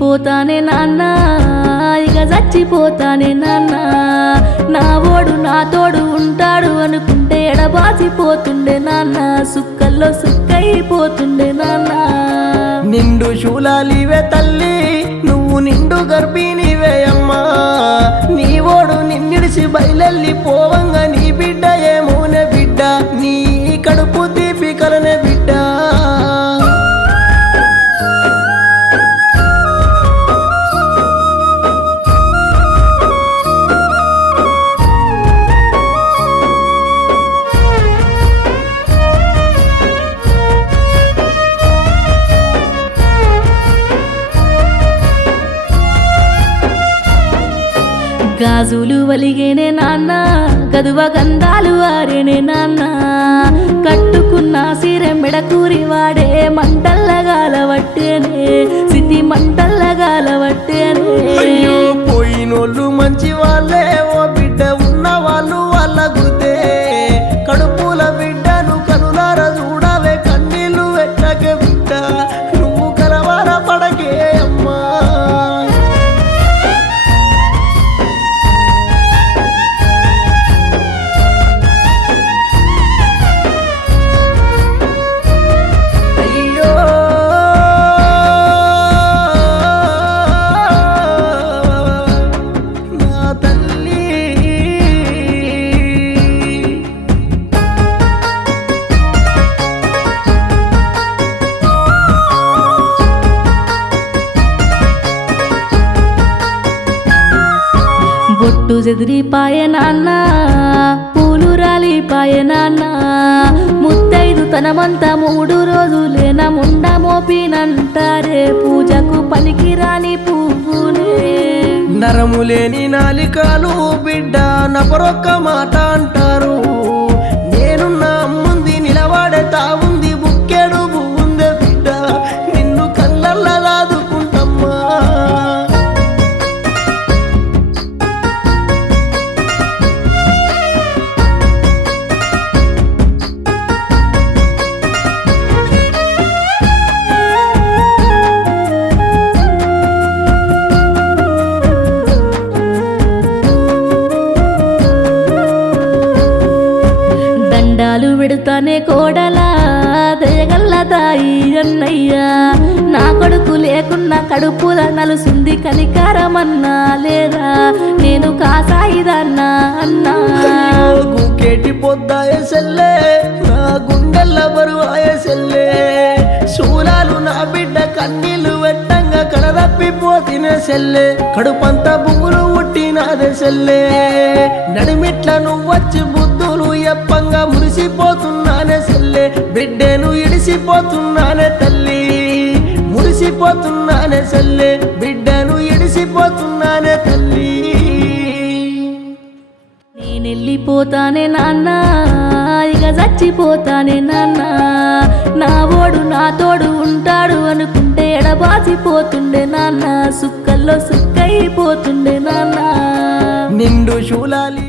పోతానే నాన్న ఇక చచ్చిపోతానే నాన్న నా ఓడు నా తోడు ఉంటాడు అనుకుంటే ఎడబాసిపోతుండే నాన్న సుక్కల్లో సుక్కైపోతుండే నాన్న నిండు శూలాలివే తల్లి నువ్వు నిండు గర్భిణివే అమ్మా నీ ఓడు నిన్నిడిసి బయలెల్లి పోవంగా నీ బిడ్డ ఏమోనే బిడ్డ నీ కడుపు దీపికలనే బిడ్డ గాజులు వలిగేనే నాన్న గదువ గంధాలు ఆరేనే నాన్న కట్టుకున్న సిరె మెడకూరి వాడే మంటల్లగాలవట్టేనే సిద్ధి మంటల్లగాలవట్టేనే అయ్యో పోయినోళ్ళు మంచి వాళ్ళే ఓ బిడ్డ ఉన్న వాళ్ళు వాళ్ళ గుర్తే కడుపుల బిడ్డను కనులార చూడవే కన్నీళ్ళు వెట్టకే బిడ్డ నువ్వు కలవర పడకే అమ్మా బొట్టు చెదిరిపాయే నాన్న పూలు రాలిపాయే నాన్న ముత్తైదు తనమంతా 3 రోజులేన ముండ మోపినంటారే పూజకు పనికిరాని పువ్వులే నరములేని నాలికలు బిడ్డ నపరొక్క మాట అంటారు నేనున్న అమ్ముంది నిలబడే తావుంది బుక్కెడు పువ్వుందే బిడ్డ నిన్ను కళ్ళల్లా దాదుకుంటమ్మా దండాలు పెడతానే కోడలా దయగల్ల తాయి అన్నయ్యా నా కొడుకు లేకున్నా కడుపుల నలుసుంది కనికారమన్నా లేదా నేను కాసాయిదన్నా అన్నా గుంకేటి పొద్దాయే సెల్లే నా గుండెల్ల బరువాయే సెల్లే శూలాలు నా బిడ్డ కన్నీళ్లు వెట్టంగా కడదప్పిపోతినే సెల్లే కడుపంతా బుగులు ఉట్టినాదే సెల్లే నడిమిట్ల నువ్వొచ్చి బుద్ధులు ఎప్పంగా మురిసిపోతున్నానే సెల్లే బిడ్డను ఇడిసిపోతున్నానే తల్లి మురిసిపోతున్నానే సెల్లే బిడ్డను ఇడిసిపోతున్నానే తల్లి నేనెళ్ళిపోతానే నాన్న ఇక చచ్చిపోతానే నాన్న నా ఓడు నా తోడు ఉంటాడు అనుకుంటే ఎడబాసిపోతుండే నాన్న సుక్కల్లో సుక్కైపోతుండే నాన్న నిండు శూలాలి